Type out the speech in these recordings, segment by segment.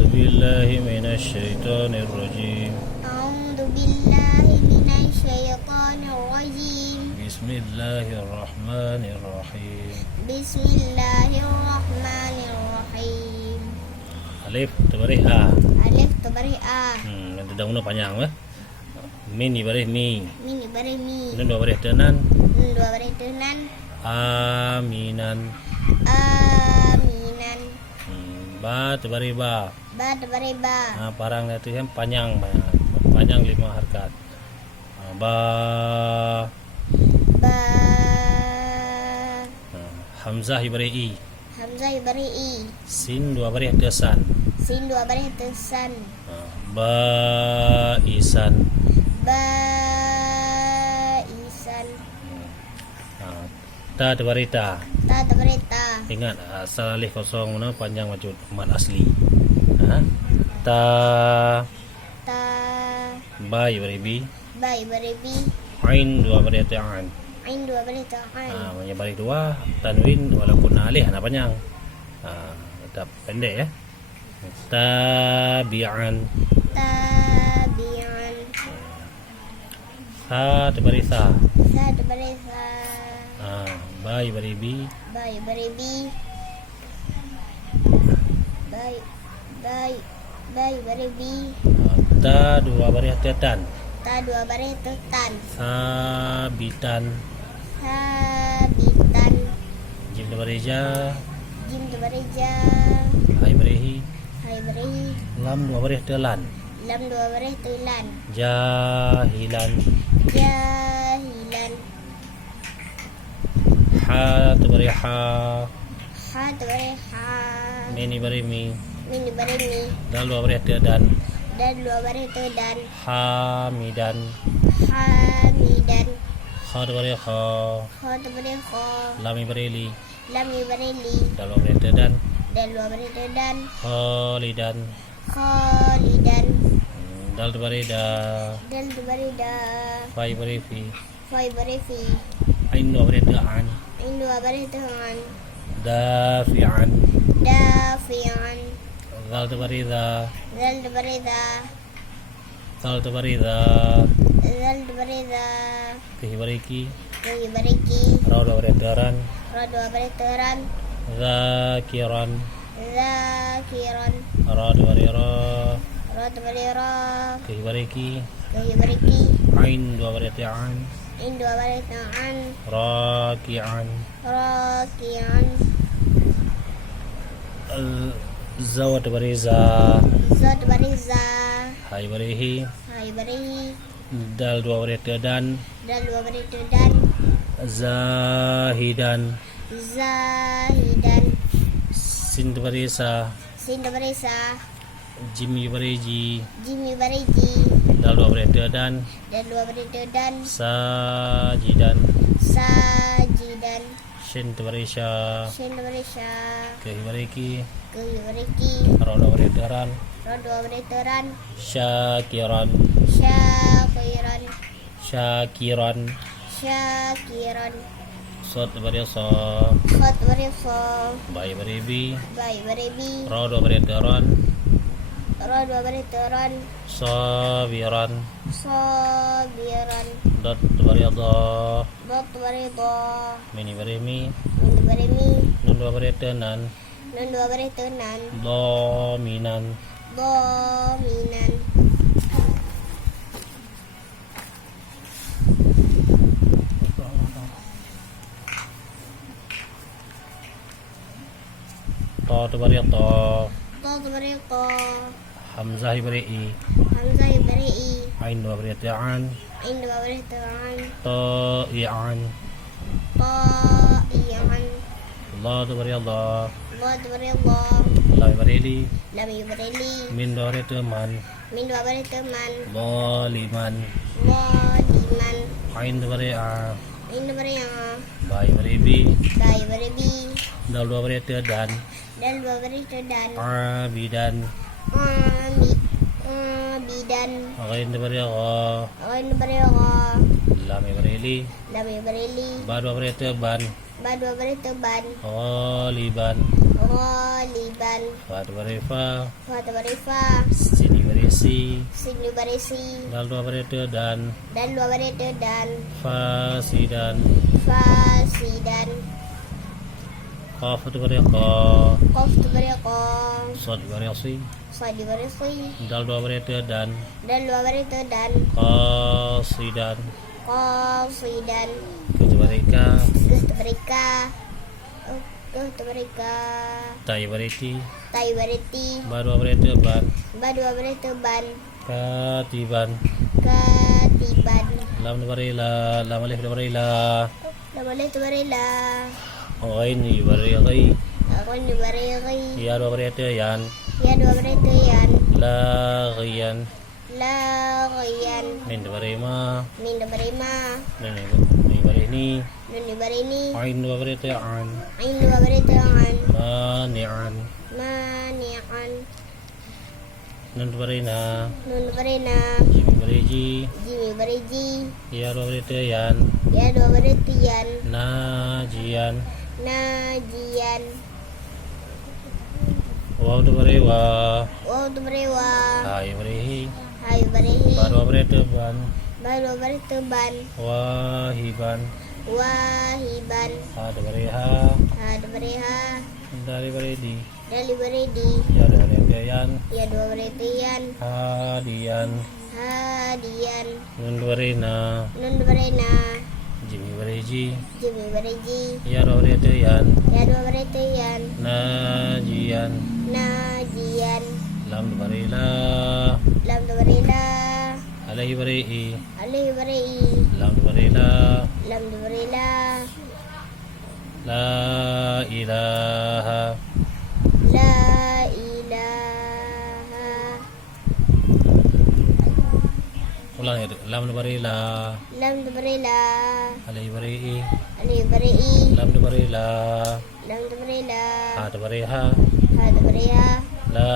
أعوذ بالله من الشيطان الرجيم أعوذ بالله من الشيطان الرجيم بسم الله الرحمن الرحيم بسم الله الرحمن الرحيم Alif tabarih A. Alif tabarih A. Nanti dahulu panjang lah. Min ibarih mi. Min ibarih mi. Nun dua barih tenan. Nun dua barih tenan. Aminan. Aminan. Ba tabarih ba. Ba tabarih ba. Parang itu yang panjang 5 harakat. Ba. Ba. Hamzah ibarih i. Hamzah ibarih i. Sin dua barih tesan. Sin dua barih tesan. Ba isan. Ba isan. Ta tabarih ta. Ta tabarih ta. Ingat asal alif kosong mana panjang macam mad asli. Ta. Ta. Ba ibarih bi. Ba ibarih bi. Ain dua barih ta'an. Ain dua barih ta'an. Banyak balik dua. Tanwin walaupun alih anak panjang. Tetap pendek ya. Tabi'an. Tabi'an. Sa tabarih sa. Sa tabarih sa. Ba ibarih bi. Ba ibarih bi. Ba ibarih bi. Ta dua barih tetan. Ta dua barih tetan. Sabitan. Sabitan. Jim tabarih ja. Jim tabarih ja. Hai barihi. Hai barih. Lam dua barih telan. Lam dua barih telan. Jahilan. Jahilan. Ha tabarih ha. Ha tabarih ha. Min ibarih mi. Min ibarih mi. Dal dua barih tedan. Dan dua barih tedan. Hamidan. Hamidan. Kha tabarih kha. Kha tabarih kha. Lam ibarih li. Lam ibarih li. Dal dua barih tedan. Dan dua barih tedan. Khalidan. Khalidan. Dal tabarih da. Dan dua barih da. Fa ibarih fi. Fa ibarih fi. Ain dua barih da'an. Ain dua barih tehan. Dafi'an. Dafi'an. Dal tabarih da. Zal dua barih da. Dal tabarih da. Zal dua barih da. Fi ibarih ki. Fa ibarih ki. Ra dua barih teran. Ra dua barih teran. Zakiran. Zakiran. Ra dua barih ra. Ra dua barih ra. Fi ibarih ki. Fa ibarih ki. Ain dua barih ta'an. Ain dua barih ta'an. Raki'an. Raki'an. Zawat tabarih za. Za dua barih za. Hai barihi. Hai barih. Dal dua barih tedan. Dan dua barih tedan. Zahidan. Zahidan. Sin tabarih sa. Sin dua barih sa. Jim ibarih ji. Jim ibarih ji. Dal dua barih tedan. Dan dua barih tedan. Sajidan. Sajidan. Shin tabarih sya. Shin dua barih sya. Ke ibarih ki. Ke ibarih ki. Ra dua barih teran. Ra dua barih teran. Syakiran. Syakiran. Syakiran. Syakiran. Sot tabarih sa. Khat barih sa. Ba ibarih bi. Ba ibarih bi. Ra dua barih teran. Ra dua barih teran. Sabiran. Sabiran. Dot tabarih da. Dot barih da. Min ibarih mi. Min barih mi. Nun dua barih tenan. Nun dua barih tenan. Dominan. Dominan. Ta tabarih ta. Ta barih ta. Hamzah ibarih i. Hamzah ibarih i. Ain dua barih ta'an. Ain dua barih ta'an. Ta'i'an. Ta'i'an. La tabarih da. Dua barih da. La ibarih li. Lam ibarih li. Min dua barih teman. Min dua barih teman. Zaliman. Waliman. Ain dua barih a. Ain dua barih a. Ba ibarih bi. Ba ibarih bi. Dal dua barih tedan. Dan dua barih tedan. Abidan. Abidan. Ain dua barih gha. Ain dua barih gha. Lam ibarih li. Lam ibarih li. Ba dua barih teban. Ba dua baris teban. Ghaliban. Ghaliban. Fa dua baris fa. Fa dua baris fa. Sin dua baris si. Sin dua baris si. Dal dua baris te dan. Dal dua baris te dan. Fasidan. Fasidan. Qaf dua baris qa. Qaf dua baris qa. Sad dua baris si. Sa dua baris si. Dal dua baris te dan. Dal dua baris te dan. Qasidan. Qasidan. Ke dua baris ka. Gus dua baris ka. Gus dua baris ka. Tai baris ti. Tai baris ti. Ba dua baris te ban. Ba dua baris teban. Katiban. Katiban. Lam dua baris la. Lam alif dua baris la. Lam alif dua baris la. Ghain dua baris ghi. Ghain dua baris ghi. Ya dua baris te yan. Ya dua baris te yan. La ghiyan. La ghiyan. Min dua baris ma. Min dua baris ma. Ni baris ni. Nun dua baris ni. Ain dua baris te an. Ain dua baris te an. Mani'an. Mani'an. Nun dua baris na. Nun dua baris na. Jim baris ji. Jim baris ji. Ya dua baris te yan. Ya dua baris te yan. Najian. Najian. Waw dua baris wa. Waw dua baris wa. Hai baris hi. Hai baris hi. Ba dua baris te ban. Ba dua baris teban. Wahiban. Wahiban. Ha dua baris ha. Ha dua baris ha. Dari baris di. Dali baris di. Ya dua baris te yan. Ya dua baris te yan. Hadian. Hadian. Nun dua baris na. Nun dua baris na. Jim baris ji. Jim baris ji. Ya dua baris te yan. Ya dua baris te yan. Najian. Najian. Lam dua baris la. Lam dua baris la. Alaihi baris i. Alaihi baris i. Lam dua baris la. Lam dua baris la. La ilaha. La ilaha. Ulang ya. Lam dua baris la. Lam dua baris la. Alaihi baris i. Alaihi baris i. Lam dua baris la. Lam dua baris la. Ha dua baris ha. Ha dua baris ha. La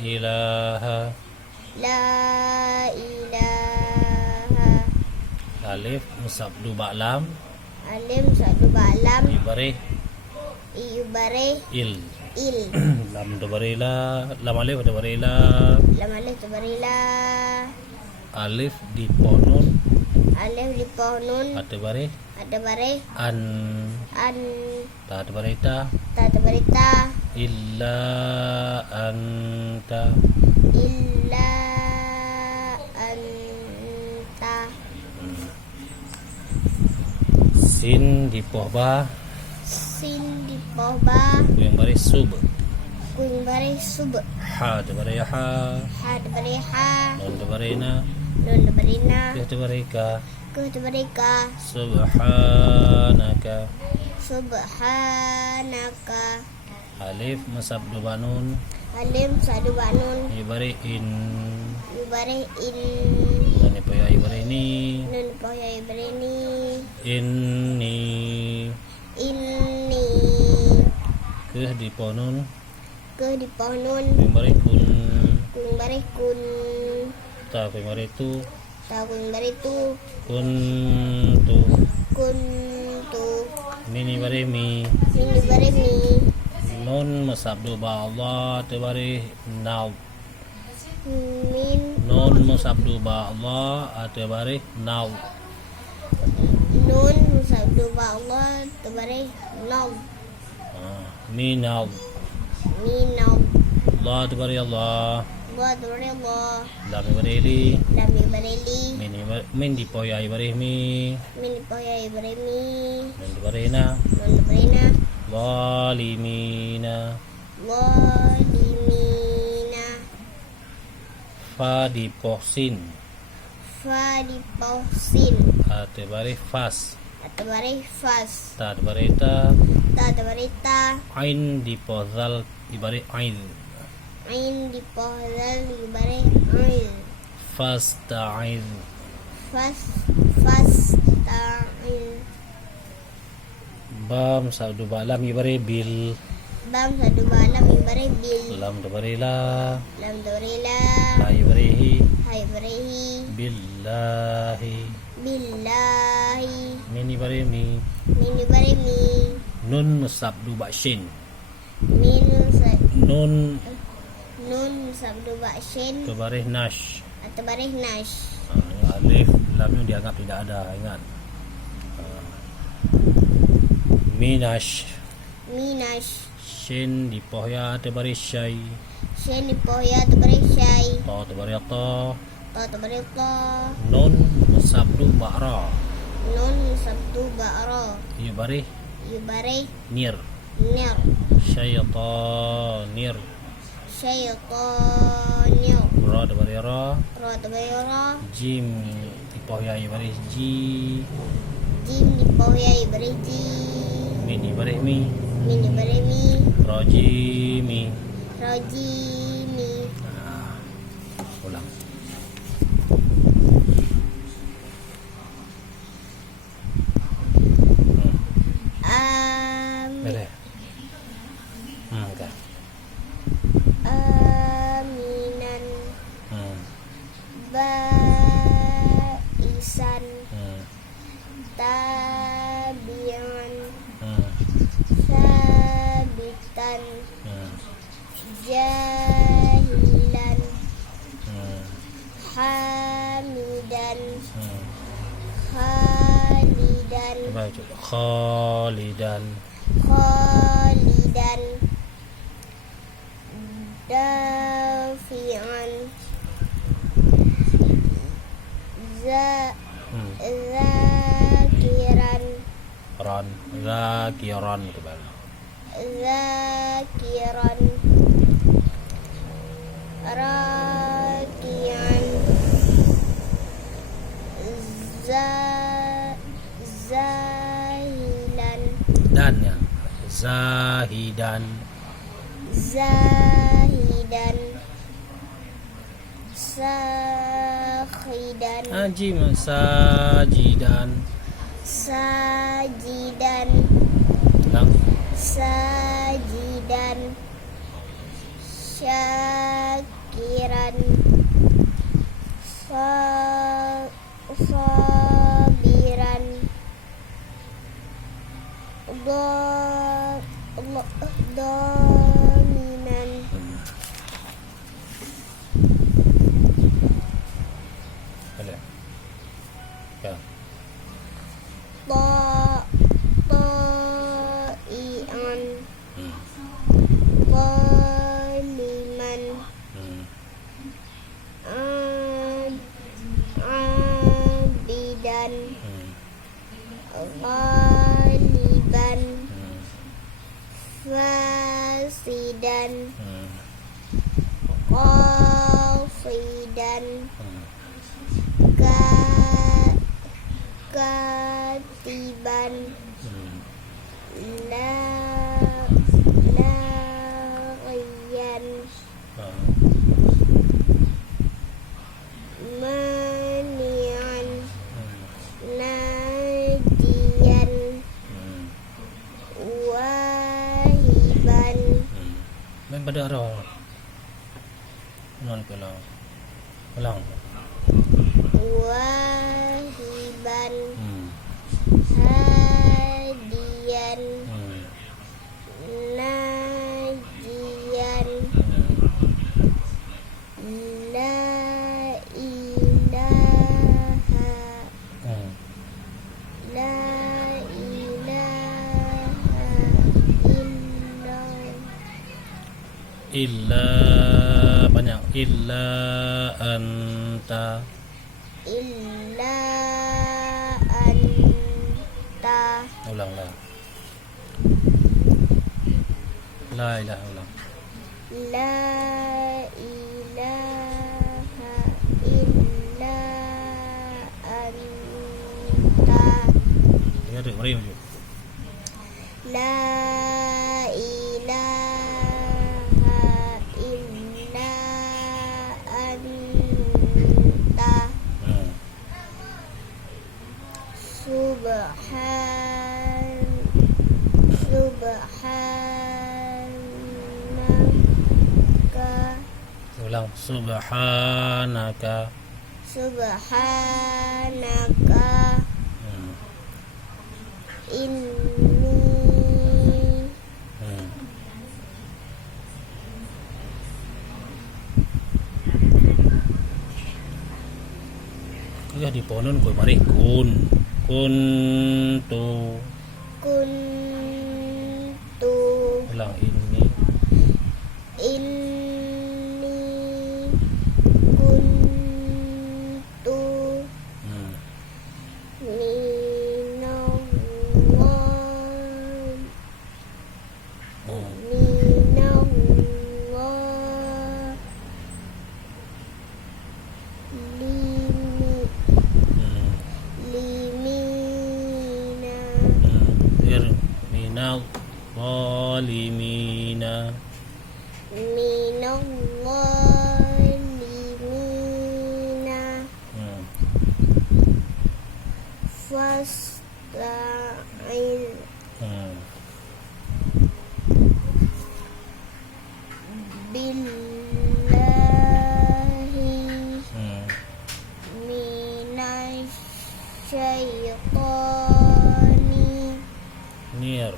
ilaha. La ilaha. Alif musabdu ba'lam. Alim satu balam. Ibarih Iubare il. il. Lam dua baris la. Lam alif dua baris la. Lam alif tu barila. Alif di pohon. Alif di pohon nun. Ada baris. Ada bare. An. An. Tak ada barita. Tak ada berita. Illa anta. Illa anta. Sin di poh ba. Sin di pohba. Yang baris sub. Kuing bare sub. Ha ada baris ha. Ha ada bare ha. Nun ada barina. Nun ada barina. Ya ada barika. Ku ada barika. Subhanaka. Subhanaka. Alif musabdu banun. Alim sadu banun. Ibari in. Iubare in. Tani po ya ibari ni. Nun pohya ibrani. Inni. Ini. Ke di ponun. Ke di pohon nun. Ibari kun. Kuing bare kun. Ta ko ibari tu. Tahu kuing bare tu. Kun tu. Kun tu. Mini bari mi. Mini bare mi. Nun musabdu ba Allah tebari naw. Min. Nun musabdu ba Allah tebari naw. Nun sabdu ba Allah tebare naw. Minaw. Minaw. Allah tebari Allah. Buat tebare Allah. Lam ibari li. Lami bare li. Min di po ya ibari mi. Mini pohya ibrani mi. Nun tebari na. Nun bare na. Zalimina. Walimina. Fa di pohsin. Fa di pohsin. Tebari fas. Atau bare fas. Ta tebari ta. Tak ada berita. Ain di pozal ibari ain. Ain di pohon ibare ain. Fasta'in. Fas ta'in. Bam sadu balam ibari bil. Bam sadu malam ibare bil. Lam dabarila. Lam dorila. La ibarihi. Hai berehi. Billahi. billahi Mini bare mi. min barimi Nun sabdu bakshin. min Nun nun sabdu bakshin kebarih nash. atau barih nash. Alif lam yang dianggap tidak ada, ingat. Minash. Minash Shin di pohya tebarih syai. shin pohya atau barih syai Ta tebarih ta. atau barih ta Nun sabdu ba'ra. nun sabdu ba'ra Yu barih yubarih nir. nir Syaitanir. syaitanir Ra tebarih ra. ra atau barih ra Jim di pohya yu barih ji. jim di pohya yubarih ji Min di barih mi. min yubarih mi Rajimi. rajimi Ulang. Boleh. Okey. aminan baisan tabian sabitan jahilan hamidan khalidan Coba coba. Khalidan. khalidan dafi'an zakiran Ran. Zakiran kembali. zakiran rakian zahilan Dan ya. Zahidan. zahidan sakhidan Ajim sajidan. sajidan Ulang. sajidan syakiran sabiran dominan Boleh. Ya. ta'ian qaliman abidan ghaliban fasidan qasidan katiban laghiyan manian najian wahiban Main pada arah. Non kelang. Ulang. wahiban hadian najian la ilaha la ilaha Illa banyak. Illa anta. illa anta Ulang lah. La ilaha ulang. la ilaha illa anta Ya dek, mari maju. la ilaha illa anta subhanaka Ulang. Subhanaka. subhanaka Hmm. inni Hmm. Kaya di ponon ko mari kuntu kuntu ulang ini inni kuntu hmm. minallah Oh. minallah limi Hmm. limina Minal zalimina minallah hmm. fasta'in Hmm. billahi Hmm. minasyaitani Nir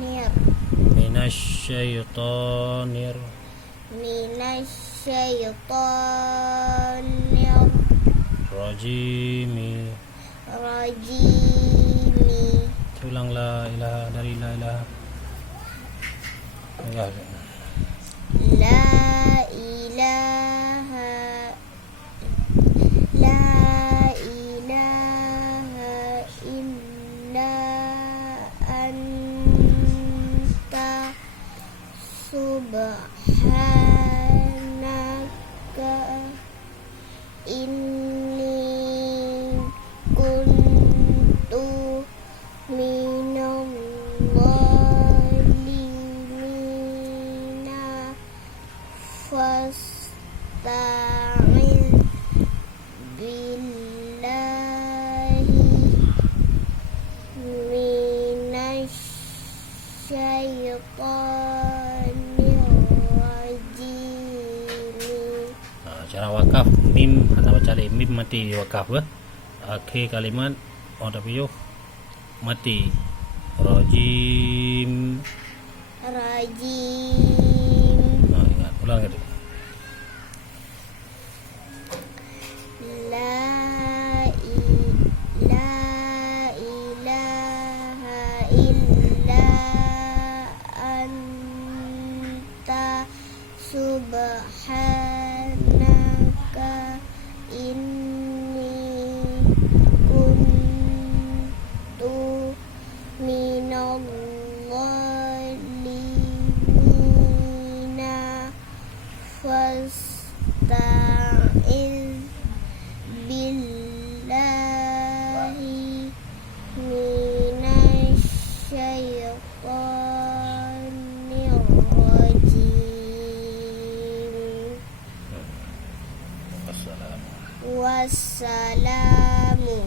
nir minasyaitonir minasyaitanir rajimi. rajimi Ulang la ilaha dari la ilaha. Enggak. la ilaha la ilaha illa anta subhanaka inni kuntu minal zalimina fasta'in billahi minasyaitonir rajim. Nah, cara wakaf mim anda baca di mim mati wakaf ya. Akhir kalimat tapi yo mati rajim. Rajim. Nah, ingat ulang gitu. La ilaha illa anta subhanaka inni kuntu minal zalimina fasta'in billahi minasyaitonir rajim. Wassalamu. Wassalamu